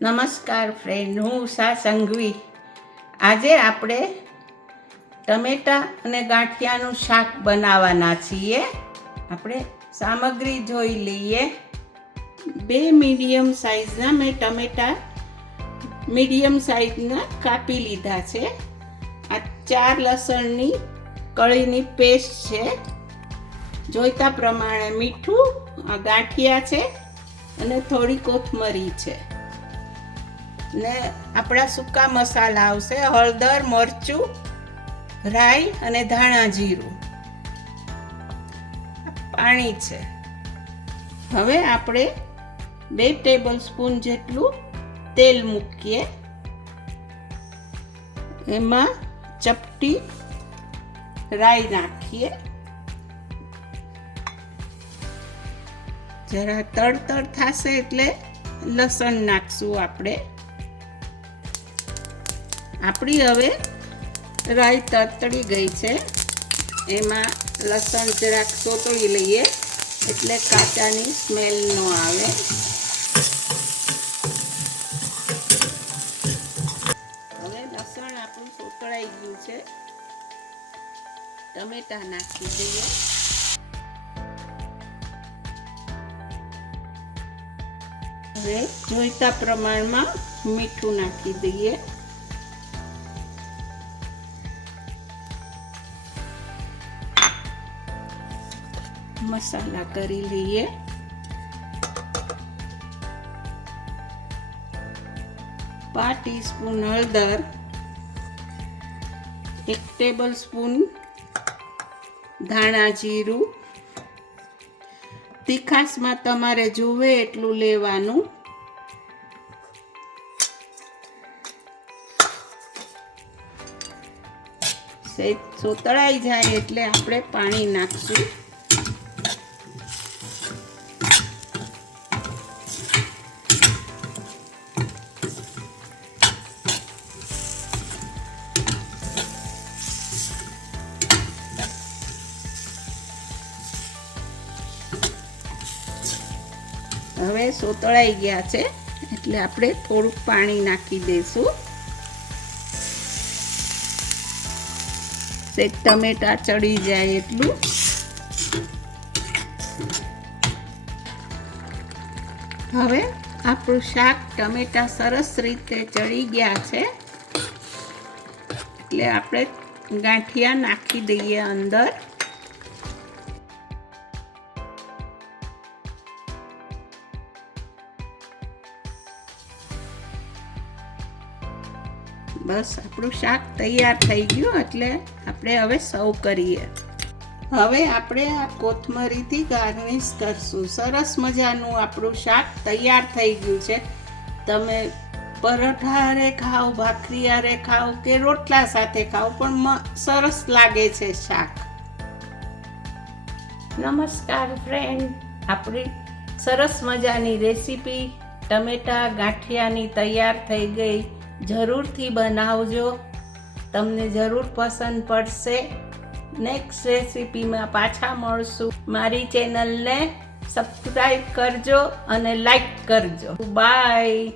નમસ્કાર ફ્રેન્ડ, હું ઉષા સંઘવી. આજે આપણે ટમેટાં અને ગાંઠિયાનું શાક બનાવવાના છીએ. આપણે સામગ્રી જોઈ લઈએ. 2 મીડિયમ સાઇઝના મેં ટમેટાં મીડિયમ સાઇઝના કાપી લીધા છે. આ 4 લસણની કળીની પેસ્ટ છે. જોઈતા પ્રમાણે મીઠું, આ ગાંઠિયા છે અને થોડી કોથમરી છે ને આપણા સૂકા મસાલા આવશે: હળદર, મરચું, રાઈ અને ધાણા જીરું. પાણી છે. હવે આપણે 2 ટેબલ સ્પૂન જેટલું તેલ મૂકીએ. એમાં ચપટી રાઈ નાખીએ. જરા તડતડ થશે એટલે લસણ નાખશું આપણે. આપણી હવે રાઈ તતડી ગઈ છે. એમાં લસણ જરાક સોતળી લઈએ એટલે કાચાની સ્મેલ ન આવે. હવે લસણ આપણું સોતળાઈ ગયું છે. ટમેટાં નાખી દઈએ. હવે જોઈતા પ્રમાણમાં મીઠું નાખી દઈએ. મસાલા કરી લઈએ. પા ટીસ્પૂન હળદર, 1 ટેબલ સ્પૂન ધાણા જીરું. તીખાસમાં તમારે જોવે એટલું લેવાનું. સહેજ સોતળાઈ જાય એટલે આપણે પાણી નાખશું. હવે સોતળાઈ ગયા છે એટલે આપણે થોડુંક પાણી નાખી દઈશું. સેજ ટમેટા ચડી જાય એટલું. હવે આપણું શાક ટમેટા સરસ રીતે ચડી ગયા છે એટલે આપણે ગાંઠિયા નાખી દઈએ અંદર. બસ આપણું શાક તૈયાર થઈ ગયું એટલે આપણે હવે સર્વ કરીએ. હવે આપણે આ કોથમરીથી ગાર્નિશ કરશું. સરસ મજાનું આપણું શાક તૈયાર થઈ ગયું છે. તમે પરોઠા હારે ખાઓ, ભાખરી હારે ખાઓ કે રોટલા સાથે ખાઓ પણ સરસ લાગે છે શાક. નમસ્કાર ફ્રેન્ડ, આપણી સરસ મજાની રેસીપી ટમેટા ગાંઠિયાની તૈયાર થઈ ગઈ. જરૂરથી બનાવજો, તમને જરૂર પસંદ પડશે. નેક્સ્ટ રેસીપીમાં પાછા મળશું. મારી ચેનલને સબસ્ક્રાઈબ કરજો અને લાઈક કરજો. બાય.